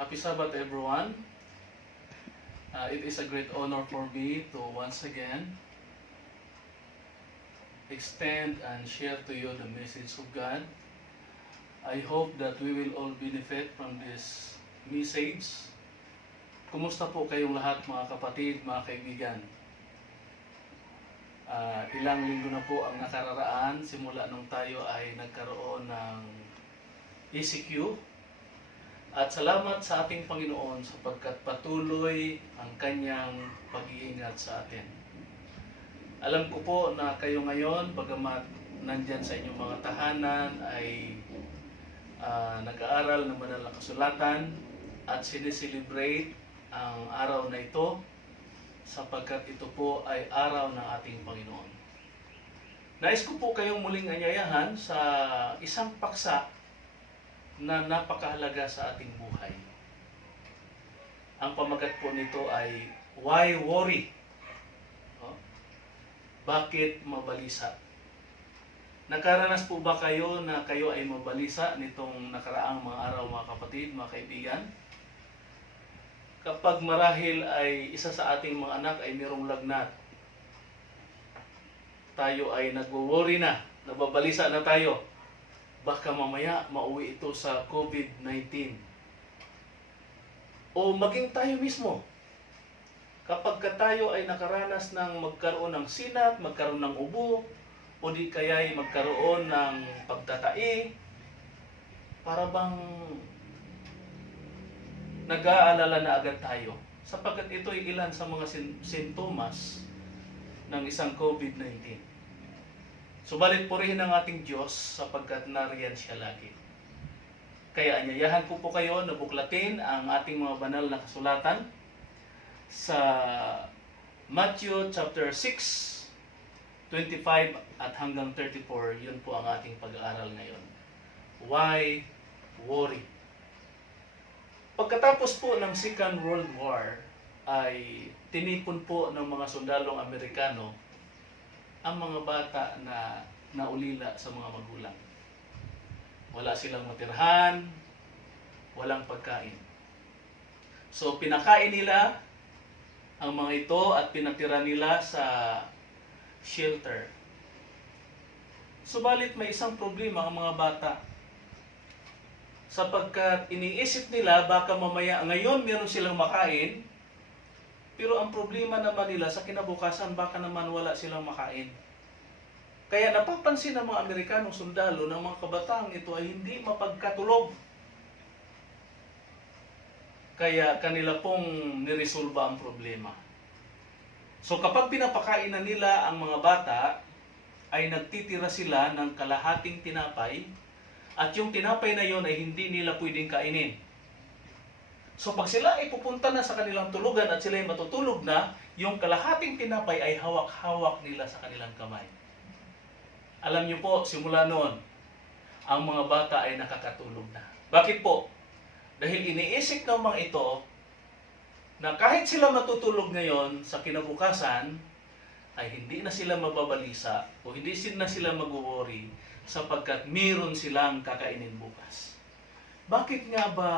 Happy Sabbath, everyone. It is a great honor for me to once again extend and share to you the message of God. I hope that we will all benefit from this message. Kumusta po kayong lahat, mga kapatid, mga kaibigan? Ilang linggo na po ang nakararaan simula nung tayo ay nagkaroon ng ECQ. At salamat sa ating Panginoon sapagkat patuloy ang kanyang pag-iingat sa atin. Alam ko po na kayo ngayon, bagamat nandyan sa inyong mga tahanan, ay nag-aaral ng banal na kasulatan at sineselebrate ang araw na ito sapagkat ito po ay araw ng ating Panginoon. Nais ko po kayong muling anyayahan sa isang paksa na napakahalaga sa ating buhay. Ang pamagat po nito ay Why Worry? Bakit mabalisa? Nakaranas po ba kayo na kayo ay mabalisa nitong nakaraang mga araw, mga kapatid, mga kaibigan? Kapag marahil ay isa sa ating mga anak ay mayroong lagnat, tayo ay nagwo-worry na, nababalisa na tayo. Baka mamaya mauwi ito sa COVID-19. O maging tayo mismo. Kapag tayo ay nakaranas ng magkaroon ng sinat, magkaroon ng ubo, o di kaya ay magkaroon ng pagtatai, para bang nag-aalala na agad tayo. Sapagkat ito ay ilan sa mga sintomas ng isang COVID-19. Subalit purihin ang ating Diyos sapagkat nariyan siya lagi. Kaya anyayahan ko po kayo na buklatin ang ating mga banal na kasulatan sa Matthew chapter 6, 25 at hanggang 34. Yun po ang ating pag-aaral ngayon. Why worry? Pagkatapos po ng Second World War ay tinipon po ng mga sundalong Amerikano ang mga bata na naulila sa mga magulang. Wala silang matirhan, walang pagkain. So pinakain nila ang mga ito at pinatira nila sa shelter. Subalit may isang problema ang mga bata. Sapagkat iniisip nila baka mamaya ngayon meron silang makain, pero ang problema naman nila sa kinabukasan baka naman wala silang makain. Kaya napapansin ng mga Amerikanong sundalo ng mga kabataang ito ay hindi mapagkatulog. Kaya kanila pong niresolba ang problema. So kapag pinapakain na nila ang mga bata, ay nagtitira sila ng kalahating tinapay at yung tinapay na yon ay hindi nila pwedeng kainin. So pag sila ay pupunta na sa kanilang tulugan at sila ay matutulog na, yung kalahating tinapay ay hawak-hawak nila sa kanilang kamay. Alam niyo po, simula noon, ang mga bata ay nakakatulog na. Bakit po? Dahil iniisip ng mga ito na kahit sila matutulog ngayon sa kinabukasan, ay hindi na sila mababalisa o hindi na sila mag-worry sapagkat mayroon silang kakainin bukas. Bakit nga ba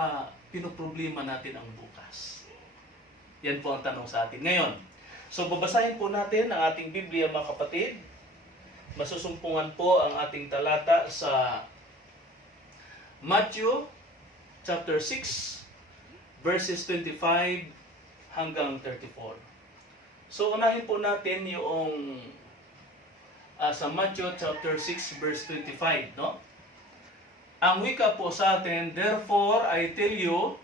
pinoproblema natin ang bukas? Yan po ang tanong sa atin ngayon. So babasahin po natin ang ating Biblia, mga kapatid. Masusumpungan po ang ating talata sa Matthew chapter 6 verses 25 hanggang 34. So unahin po natin yung sa Matthew chapter 6 verse 25, no? Ang wika po sa atin, therefore I tell you,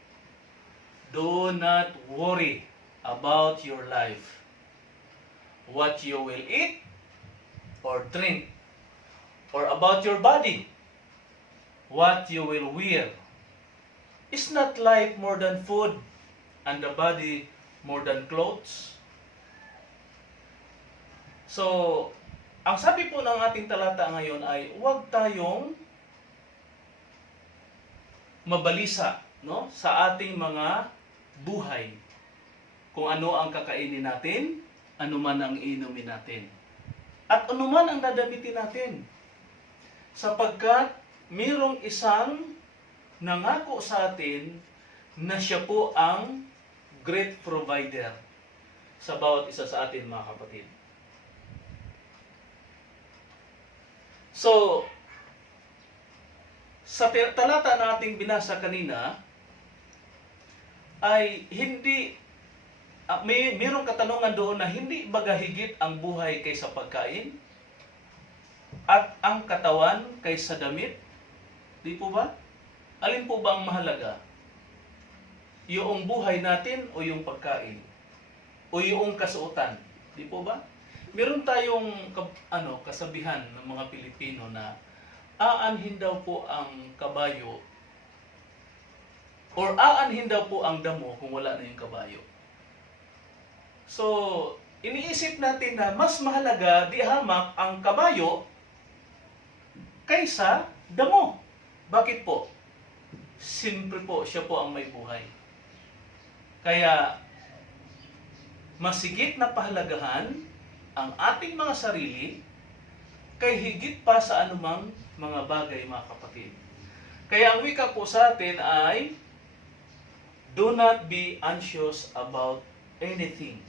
do not worry about your life, what you will eat or drink, or about your body, what you will wear. Is not life more than food, and the body more than clothes? So, ang sabi po ng ating talata ngayon ay huwag tayong mabalisa, no, sa ating mga buhay. Kung ano ang kakainin natin, ano man ang inumin natin, at ano man ang dadamitin natin. Sapagkat mayroong isang nangako sa atin na siya po ang great provider sa bawat isa sa atin, mga kapatid. So, sa talata na ating binasa kanina, ay hindi, mayroong katanungan doon na hindi baga higit ang buhay kaysa pagkain at ang katawan kaysa damit? Di po ba? Alin po ba ang mahalaga? Yung buhay natin o yung pagkain? O yung kasuotan? Di po ba? Meron tayong kasabihan ng mga Pilipino na aanhin daw po ang kabayo or aanhin daw po ang damo kung wala na yung kabayo. So, iniisip natin na mas mahalaga di hamak ang kabayo kaysa damo. Bakit po? Siyempre po, siya po ang may buhay. Kaya, masigit na pahalagahan ang ating mga sarili kay higit pa sa anumang mga bagay, mga kapatid. Kaya ang wika po sa atin ay, do not be anxious about anything.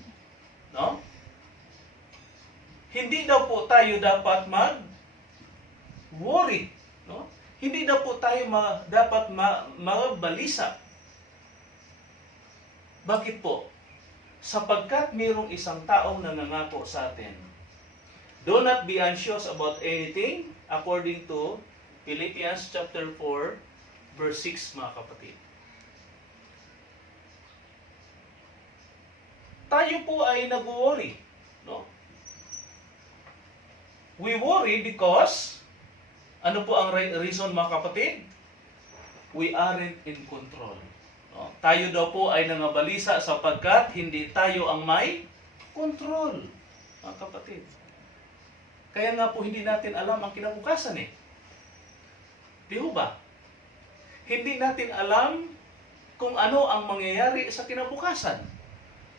No? Hindi daw po tayo dapat mag-worry. No? Hindi daw po tayo dapat mabalisa. Bakit po? Sapagkat mayroong isang taong nangangako sa atin. Do not be anxious about anything, according to Philippians chapter 4, verse 6, mga kapatid. Tayo po ay nag-worry. No? We worry because, ano po ang reason, mga kapatid? We aren't in control. No? Tayo daw po ay nangabalisa sapagkat hindi tayo ang may control, mga kapatid. Kaya nga po hindi natin alam ang kinabukasan eh. Di ba? Hindi natin alam kung ano ang mangyayari sa kinabukasan.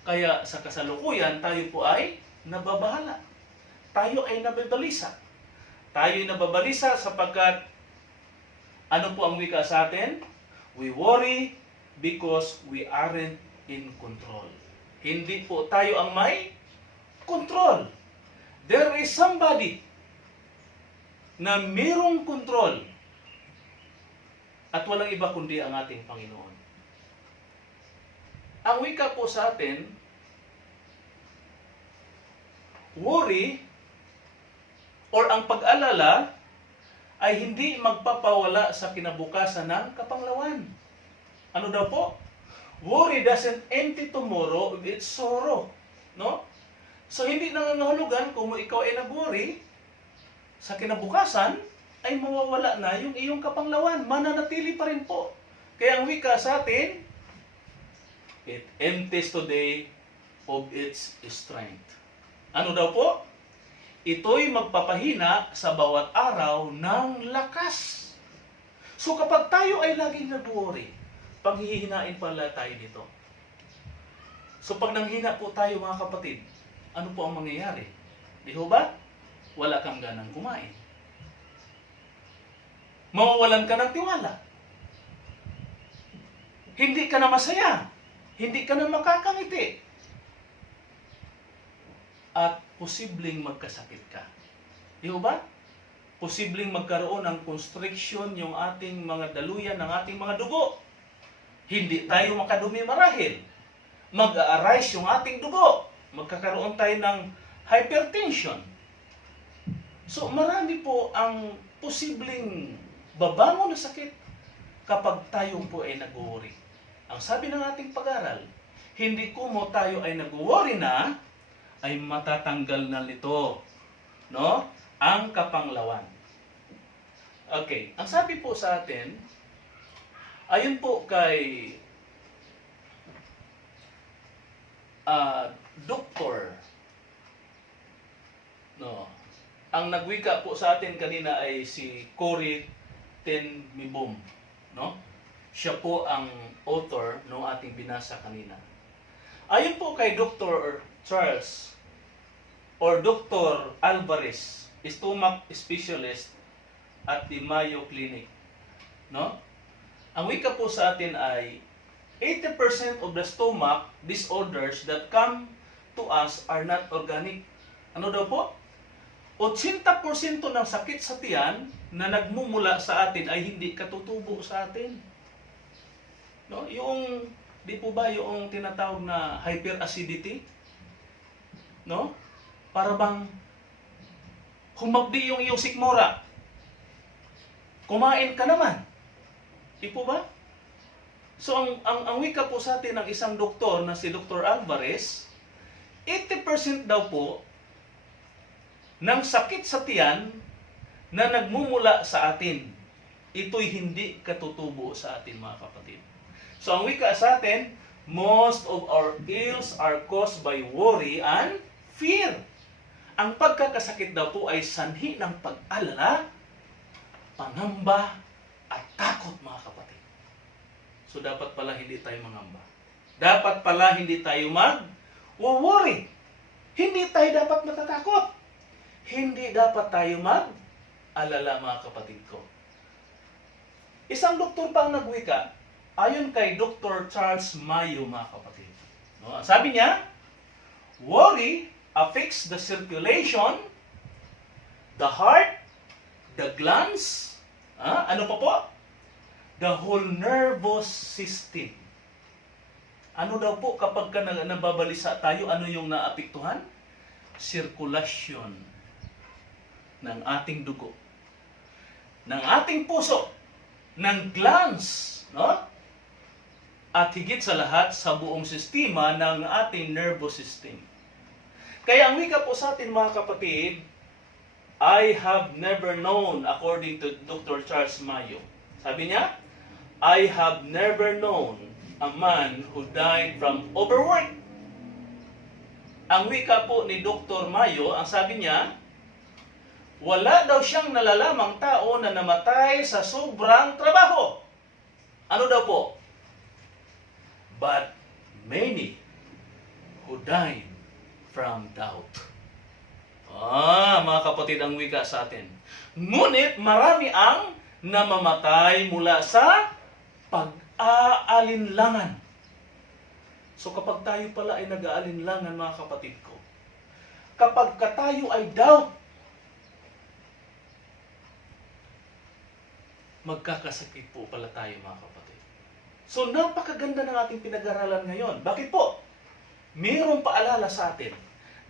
Kaya sa kasalukuyan, tayo po ay nababahala. Tayo ay nababalisa. Tayo ay nababalisa sapagkat ano po ang wika sa atin? We worry because we aren't in control. Hindi po tayo ang may control. There is somebody na mayroong control at walang iba kundi ang ating Panginoon. Ang wika po sa atin, worry or ang pag-alala ay hindi magpapawala sa kinabukasan ng kapanglawan. Ano daw po? Worry doesn't empty tomorrow with its sorrow. No? So hindi nangangahulugan kung ikaw ay nag-worry, sa kinabukasan ay mawawala na yung iyong kapanglawan. Mananatili pa rin po. Kaya ang wika sa atin, it empties today of its strength. Ano daw po? Ito'y magpapahina sa bawat araw ng lakas. So kapag tayo ay laging nag-worry, panghihinain pala tayo dito. So pag nanghina po tayo, mga kapatid, ano po ang mangyayari? Di ba? Wala kang ganang kumain. Mawawalan ka ng tiwala. Hindi ka na masaya. Hindi ka na makakangiti. At posibleng magkasakit ka. Di ba? Posibleng magkaroon ng constriction yung ating mga daluyan, ng ating mga dugo. Hindi tayo makadumi marahil. Mag-a-arise yung ating dugo. Magkakaroon tayo ng hypertension. So marami po ang posibleng babangon na sakit kapag tayo po ay nag-worry. Ang sabi ng ating pag-aral, hindi kumo tayo ay nag-worry na, ay matatanggal na nito, no? Ang kapanglawan. Okay, ang sabi po sa atin, ayon po kay doktor, no? Ang nagwika po sa atin kanina ay si Corrie ten Boom, no? Siya po ang author ng ating binasa kanina. Ayon po kay Dr. Charles or Dr. Alvarez, stomach specialist at the Mayo Clinic, no? Ang wika po sa atin ay 80% of the stomach disorders that come to us are not organic. Ano daw po? 80% ng sakit sa tiyan na nagmumula sa atin ay hindi katutubo sa atin. No? Yung, di po ba yung tinatawag na hyperacidity? No? Para bang humabdi yung iyong sikmura. Kumain ka naman. Di po ba? So ang wika po sa atin ng isang doktor na si Dr. Alvarez, 80% daw po ng sakit sa tiyan na nagmumula sa atin, ito'y hindi katutubo sa atin, mga kapatid. So ang wika sa atin, most of our ills are caused by worry and fear. Ang pagkakasakit daw po ay sanhi ng pag-alala, pangamba, at takot, mga kapatid. So dapat pala hindi tayo mangamba. Dapat pala hindi tayo mag-worry. Hindi tayo dapat natatakot. Hindi dapat tayo mag-alala, mga kapatid ko. Isang doktor pa ang nagwika, ayon kay Dr. Charles Mayo, mga kapatid. No? Sabi niya, worry affects the circulation, the heart, the glands, ano pa po? The whole nervous system. Ano daw po kapag nababalisa tayo, ano yung naapektuhan? Circulation ng ating dugo, ng ating puso, ng glands, no? At higit sa lahat, sa buong sistema ng ating nervous system. Kaya ang wika po sa atin, mga kapatid, I have never known, according to Dr. Charles Mayo. Sabi niya, I have never known a man who died from overwork. Ang wika po ni Dr. Mayo, ang sabi niya, wala daw siyang nalalamang tao na namatay sa sobrang trabaho. Ano daw po? But many who died from doubt. Mga kapatid, ang wika sa atin. Ngunit marami ang namamatay mula sa pag-aalinlangan. So kapag tayo pala ay nag-aalinlangan, mga kapatid ko, kapag tayo ay doubt, magkakasakit po pala tayo, mga kapatid. So napakaganda ng ating pinag-aralan ngayon. Bakit po? Mayroong paalala sa atin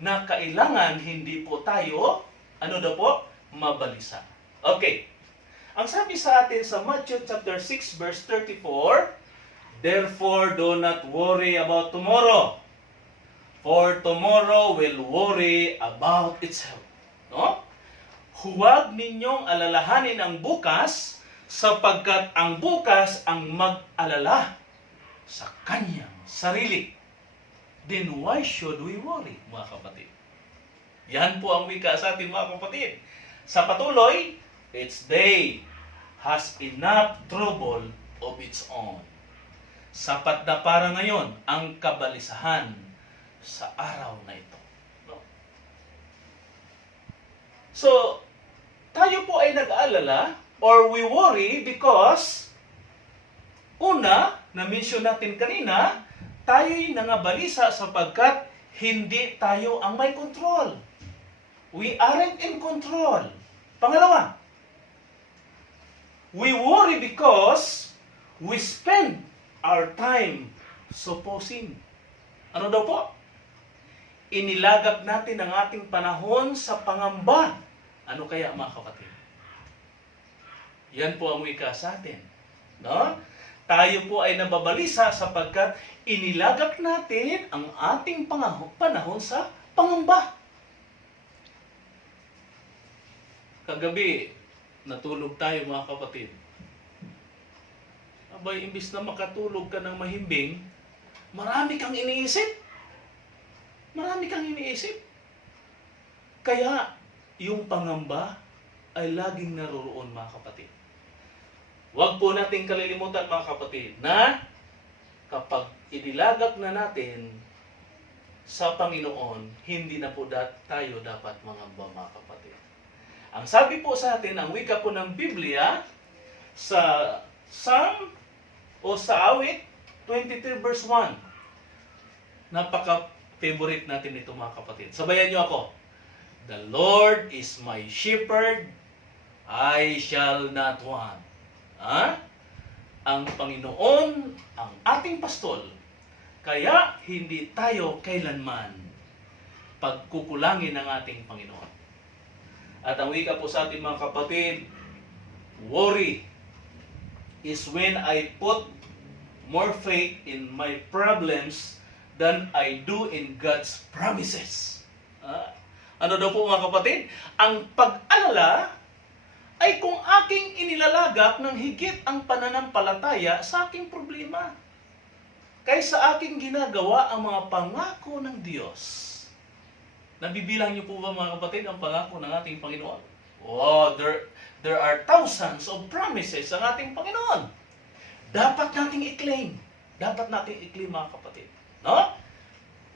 na kailangan hindi po tayo, ano daw po? Mabalisa. Okay. Ang sabi sa atin sa Matthew chapter 6 verse 34, therefore do not worry about tomorrow, for tomorrow will worry about itself. No? Huwag ninyong alalahanin ang bukas, sapagkat ang bukas ang mag-alala sa kanyang sarili. Then why should we worry, mga kapatid? Yan po ang wika sa atin, mga kapatid. Sa patuloy, its day has enough trouble of its own. Sapat na para ngayon ang kabalisahan sa araw na ito. No? So, tayo po ay nag-aalala or we worry because, una, na-mention natin kanina, tayo'y nangabalisa sapagkat hindi tayo ang may control. We aren't in control. Pangalawa, we worry because we spend our time supposing. Ano daw po? Inilagak natin ang ating panahon sa pangamba. Ano kaya, mga kapatid? Yan po ang wika sa atin. No? Tayo po ay nababalisa sapagkat inilagak natin ang ating panahon sa pangamba. Kagabi, natulog tayo, mga kapatid. Abay, imbis na makatulog ka ng mahimbing, marami kang iniisip. Marami kang iniisip. Kaya, yung pangamba ay laging naroroon, mga kapatid. Huwag po nating kalilimutan, mga kapatid, na kapag inilagak na natin sa Panginoon, hindi na po tayo dapat mangamba, mga kapatid. Ang sabi po sa atin, ang wika po ng Biblia, sa Psalm o sa awit 23 verse 1. Napaka-favorite natin ito mga kapatid. Sabayan niyo ako. The Lord is my shepherd, I shall not want. Ang Panginoon ang ating pastol, kaya hindi tayo kailanman pagkukulangin ng ating Panginoon. At ang wika po sa ating mga kapatid, worry is when I put more faith in my problems than I do in God's promises. Ano daw po mga kapatid? Ang pag-alala ay kung aking inilalagak ng higit ang pananampalataya sa aking problema kaysa aking ginagawa ang mga pangako ng Diyos. Nabibilang niyo po ba mga kapatid ang pangako ng ating Panginoon? Oh, there are thousands of promises ang ating Panginoon. Dapat nating i-claim. Dapat nating i-claim mga kapatid. No?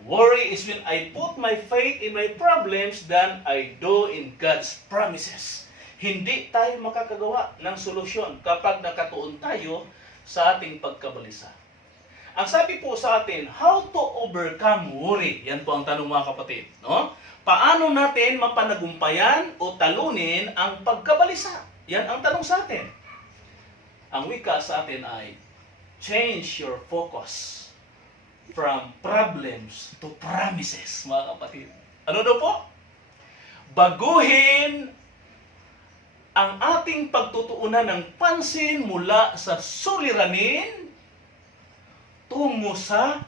Worry is when I put my faith in my problems than I do in God's promises. Hindi tayo makakagawa ng solusyon kapag nakatuon tayo sa ating pagkabalisa. Ang sabi po sa atin, how to overcome worry? Yan po ang tanong mga kapatid. No? Paano natin mapanagumpayan o talunin ang pagkabalisa? Yan ang tanong sa atin. Ang wika sa atin ay, change your focus from problems to promises, mga kapatid. Ano daw po? Baguhin ang ating pagtutuunan ng pansin mula sa suliranin tungo sa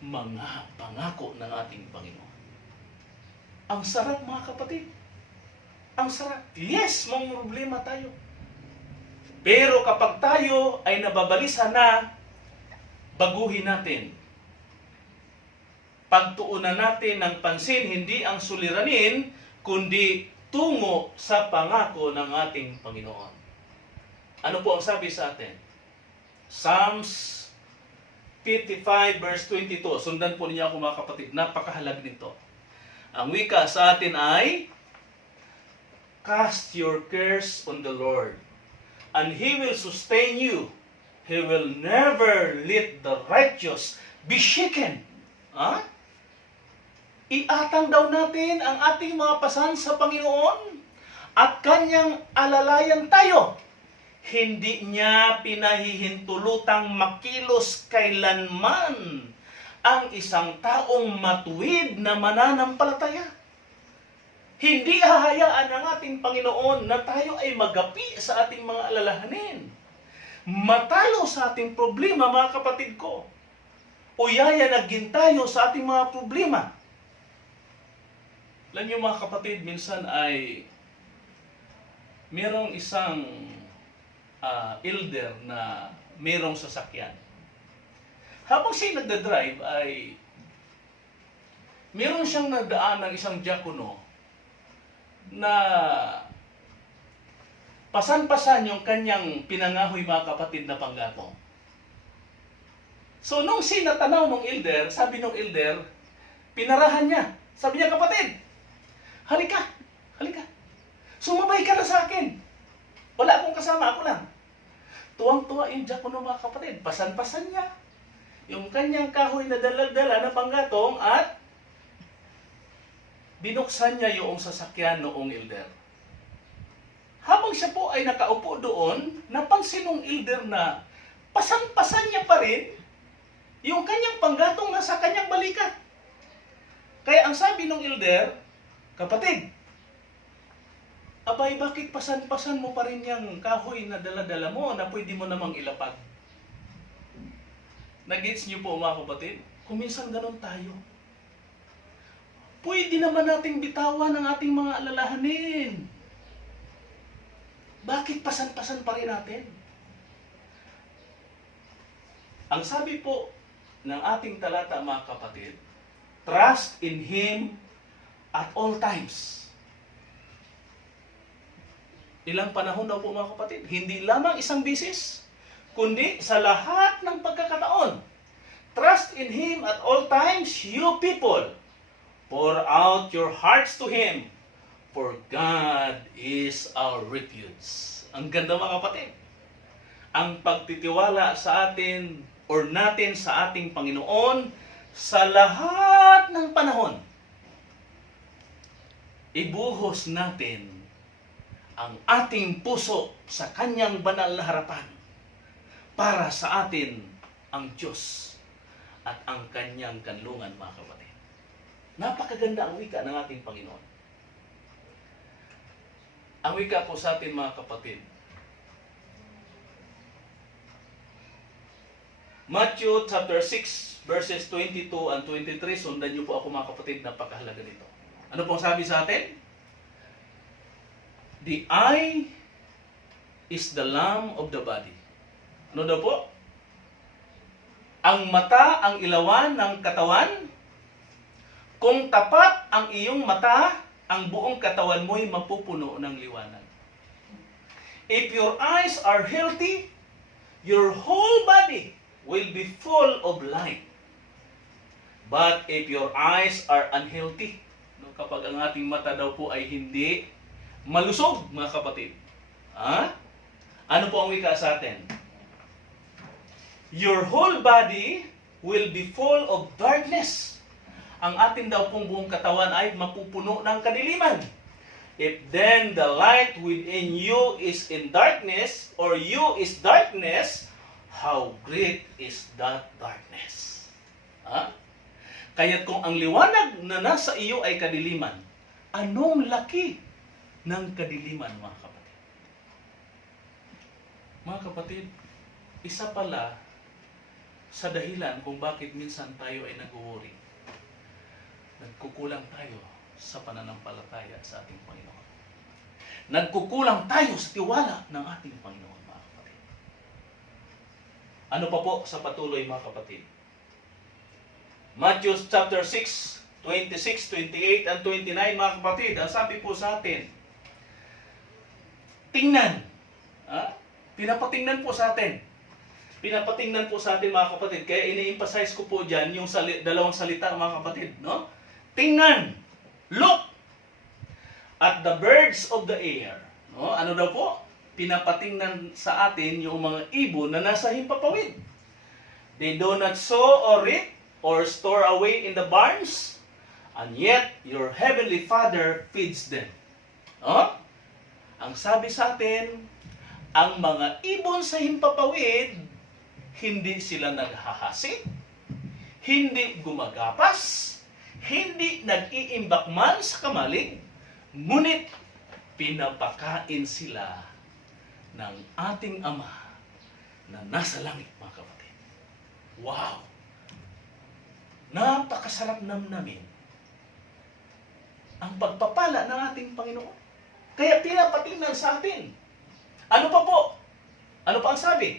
mga pangako ng ating Panginoon. Ang sarap mga kapatid. Ang sarap. Yes, may problema tayo. Pero kapag tayo ay nababalisa na, baguhin natin. Pagtuunan natin ng pansin, hindi ang suliranin, kundi tungo sa pangako ng ating Panginoon. Ano po ang sabi sa atin? Psalms 55 verse 22. Sundan po niya ako mga kapatid. Napakahalaga nito. Ang wika sa atin ay, cast your cares on the Lord, and He will sustain you. He will never let the righteous be shaken. Iatang daw natin ang ating mga pasan sa Panginoon at Kanyang alalayan tayo. Hindi niya pinahihintulutang makilos kailanman ang isang taong matuwid na mananampalataya. Hindi hahayaan ng ating Panginoon na tayo ay magapi sa ating mga alalahanin. Matalo sa ating problema, mga kapatid ko. Uyayanagin tayo sa ating mga problema. Alam niyo mga kapatid, minsan ay merong isang elder na merong sasakyan. Habang siya nagdadrive ay meron siyang nadaan ng isang diakono na pasan-pasan yung kanyang pinangahoy mga kapatid na panggatong. So nung sinatanaw ng elder, sabi ng elder, pinarahan niya. Sabi niya, kapatid, halika, halika. Sumabay ka na sa akin. Wala akong kasama, ako lang. Tuwang-tuwa yung diakono mga kapatid. Pasan-pasan niya yung kanyang kahoy na dala-dala na panggatong at binuksan niya yung sasakyan noong elder. Habang siya po ay nakaupo doon, napansin ng elder na pasan-pasan niya pa rin yung kanyang panggatong nasa kanyang balikat. Kaya ang sabi ng elder, kapatid, abay, bakit pasan-pasan mo pa rin yung kahoy na dala-dala mo na pwede mo namang ilapag? Nag-gets niyo po mga kapatid? Kung minsan ganun tayo. Pwede naman nating bitawan ang ating mga alalahanin. Bakit pasan-pasan pa rin natin? Ang sabi po ng ating talata mga kapatid, trust in Him at all times. Ilang panahon daw po mga kapatid? Hindi lamang isang bisis, kundi sa lahat ng pagkakataon. Trust in Him at all times, you people. Pour out your hearts to Him, for God is our refuge. Ang ganda mga kapatid. Ang pagtitiwala sa atin or natin sa ating Panginoon sa lahat ng panahon. Ibuhos natin ang ating puso sa Kanyang banal na harapan para sa atin ang Diyos at ang Kanyang kanlungan, mga kapatid. Napakaganda ang wika ng ating Panginoon. Ang wika po sa atin, mga kapatid, Matthew chapter 6 verses 22 and 23. Sundan niyo po ako, mga kapatid, napakahalaga nito. Ano pong sabi sa atin? The eye is the lamp of the body. Ano daw po? Ang mata ang ilawan ng katawan. Kung tapat ang iyong mata, ang buong katawan mo'y mapupuno ng liwanag. If your eyes are healthy, your whole body will be full of light. But if your eyes are unhealthy, kapag ang ating mata daw po ay hindi malusog, mga kapatid, ano po ang wika sa atin? Your whole body will be full of darkness. Ang ating daw pong buong katawan ay mapupuno ng kadiliman. If then the light within you is in darkness, or you is darkness, how great is that darkness? Kaya't kung ang liwanag na nasa iyo ay kadiliman, anong laki ng kadiliman, mga kapatid? Mga kapatid, isa pala sa dahilan kung bakit minsan tayo ay nag-worry. Nagkukulang tayo sa pananampalataya sa ating Panginoon. Nagkukulang tayo sa tiwala ng ating Panginoon, mga kapatid. Ano pa po sa patuloy, mga kapatid? Matthew chapter 6, 26, 28, and 29, mga kapatid, ang sabi po sa atin, tingnan. Pinapatingnan po sa atin. Pinapatingnan po sa atin, mga kapatid. Kaya ini-emphasize ko po dyan yung dalawang salita, mga kapatid. No? Tingnan. Look at the birds of the air. No? Ano daw po? Pinapatingnan sa atin yung mga ibon na nasa himpapawid. They do not sow or reap or store away in the barns, and yet your heavenly Father feeds them. No? Ang sabi sa atin, ang mga ibon sa himpapawid, hindi sila naghahasik, hindi gumagapas, hindi nag-iimbak man sa kamalig, ngunit pinapakain sila ng ating Ama na nasa langit, mga kapatid. Wow! Napakasarap namnamin ang pagpapala ng ating Panginoon. Kaya pinapatingnan sa atin. Ano pa po? Ano pa ang sabi?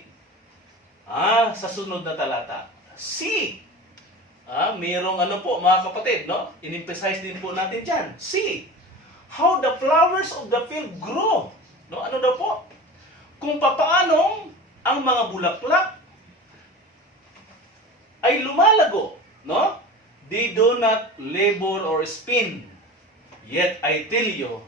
Sa sunod na talata. See. Mayroong ano po, mga kapatid, no? In-emphasize din po natin dyan. See how the flowers of the field grow. No? Ano daw po? Kung papaanong ang mga bulaklak ay lumalago. No? They do not labor or spin. Yet I tell you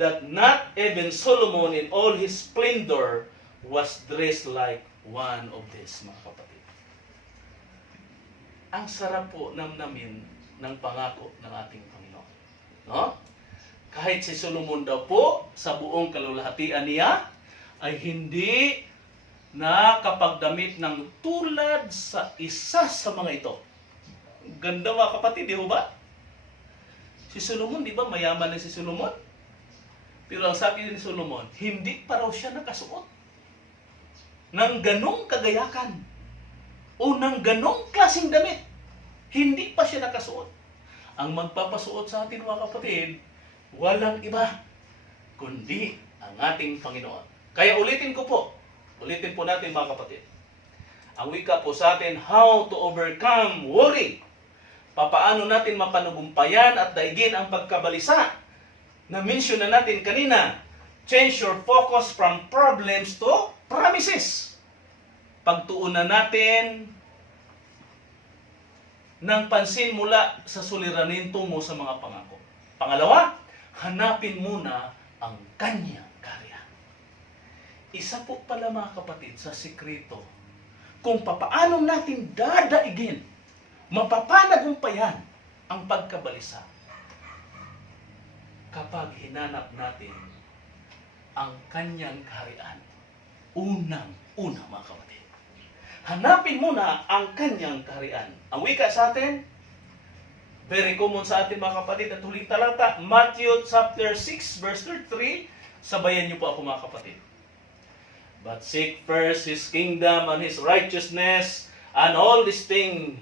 that not even Solomon in all his splendor was dressed like one of these, mga kapatid. Ang sarap po namnamin ng pangako ng ating Panginoon. No? Kahit si Solomon daw po, sa buong kalulahatian niya, ay hindi nakapagdamit ng tulad sa isa sa mga ito. Ganda, mga kapatid, di ba? Si Solomon, di ba, mayaman na si Solomon? Pero ang sabi ni Solomon, hindi pa raw siya nakasuot ng ganong kagayakan o ng ganong klaseng damit. Hindi pa siya nakasuot. Ang magpapasuot sa atin, mga kapatid, walang iba kundi ang ating Panginoon. Kaya ulitin po natin, mga kapatid. Ang wika po sa atin, how to overcome worry. Papaano natin mapanugumpayan at daigin ang pagkabalisa na mention na natin kanina. Change your focus from problems to promises. Pagtuunan natin ng pansin mula sa suliranin tungo sa mga pangako. Pangalawa, hanapin muna ang kanyang karya. Isa po pala, mga kapatid, sa sikreto kung papaano natin dadaigin, mapapanagumpayan ang pagkabalisa kapag hinanap natin ang kanyang kaharian. Unang-una, mga kapatid, hanapin muna ang kanyang kaharian. Ang wika sa atin, very common sa atin mga kapatid, at huling talata, Matthew chapter 6 verse 33. Sabayan niyo po ako mga kapatid. But seek first His kingdom and His righteousness, and all these things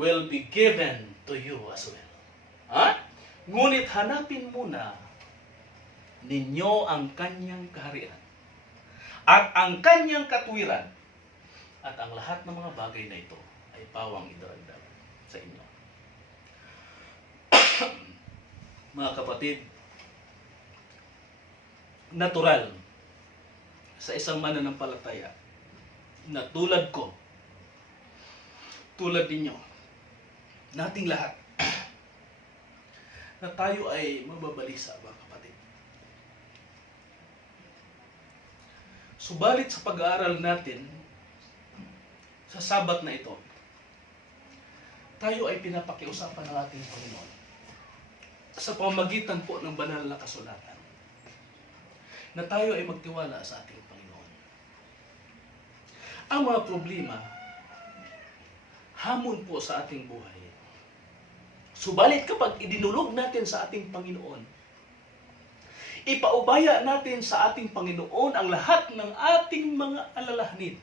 will be given to you as well. Ha? Ngunit hanapin muna ninyo ang kanyang kaharian at ang kanyang katwiran, at ang lahat ng mga bagay na ito ay pawang idaragdag sa inyo. Mga kapatid, natural sa isang mananampalataya na tulad ko, tulad ninyo, nating lahat, na tayo ay mababalisa, mga kapatid. Subalit sa pag-aaral natin sa Sabat na ito, tayo ay pinapakiusapan ng ating Panginoon sa pamamagitan po ng banal na kasulatan na tayo ay magtiwala sa ating Panginoon. Ang mga problema, hamon po sa ating buhay. Subalit kapag idinulog natin sa ating Panginoon, ipaubaya natin sa ating Panginoon ang lahat ng ating mga alalahanin,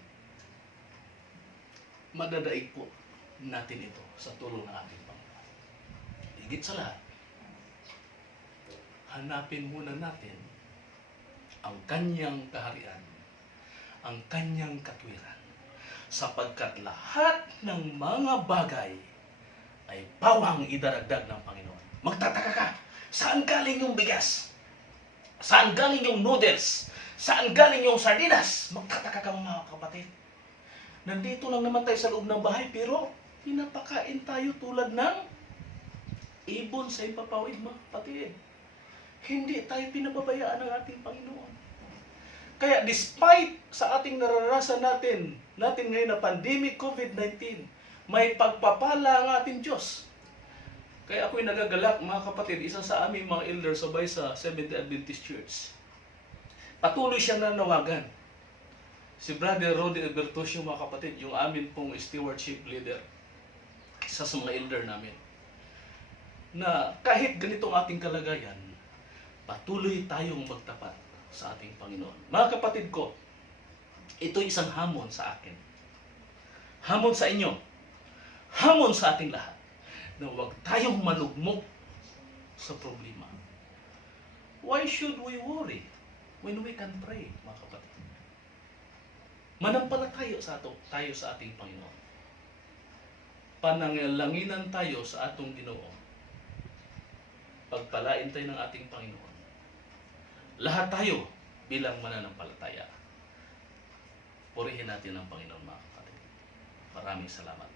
madadaig po natin ito sa tulong ng ating Panginoon. Higit sa lahat, hanapin muna natin ang kanyang kaharian, ang kanyang katwiran, sapagkat lahat ng mga bagay ay pawang idaragdag ng Panginoon. Magtataka ka, saan galing yung bigas? Saan galing yung noodles? Saan galing yung sardinas? Magtataka ka mga kapatid. Nandito lang naman tayo sa loob ng bahay, pero pinapakain tayo tulad ng ibon sa ipapawid, mga kapatid. Hindi tayo pinababayaan ng ating Panginoon. Kaya despite sa ating naranasan natin ngayon na pandemic COVID-19, may pagpapala ang ating Diyos. Kaya ako'y nagagalak, mga kapatid, isa sa aming mga elders sabay sa Seventh-day Adventist Church. Patuloy siya nanawagan. Si Brother Rodi Albertosio, mga kapatid, yung amin pong stewardship leader, isa sa mga elder namin, na kahit ganitong ating kalagayan, patuloy tayong magtapat sa ating Panginoon. Mga kapatid ko, ito'y isang hamon sa akin. Hamon sa inyo. Hamon sa ating lahat. Na huwag tayong malugmok sa problema. Why should we worry when we can pray, mga kapatid? Manampalataya tayo sa ating Panginoon. Panangalanginan tayo sa atong Ginoo. Pagpalain tayo ng ating Panginoon. Lahat tayo bilang mananampalataya. Purihin natin ang Panginoon, mga kapatid. Maraming salamat.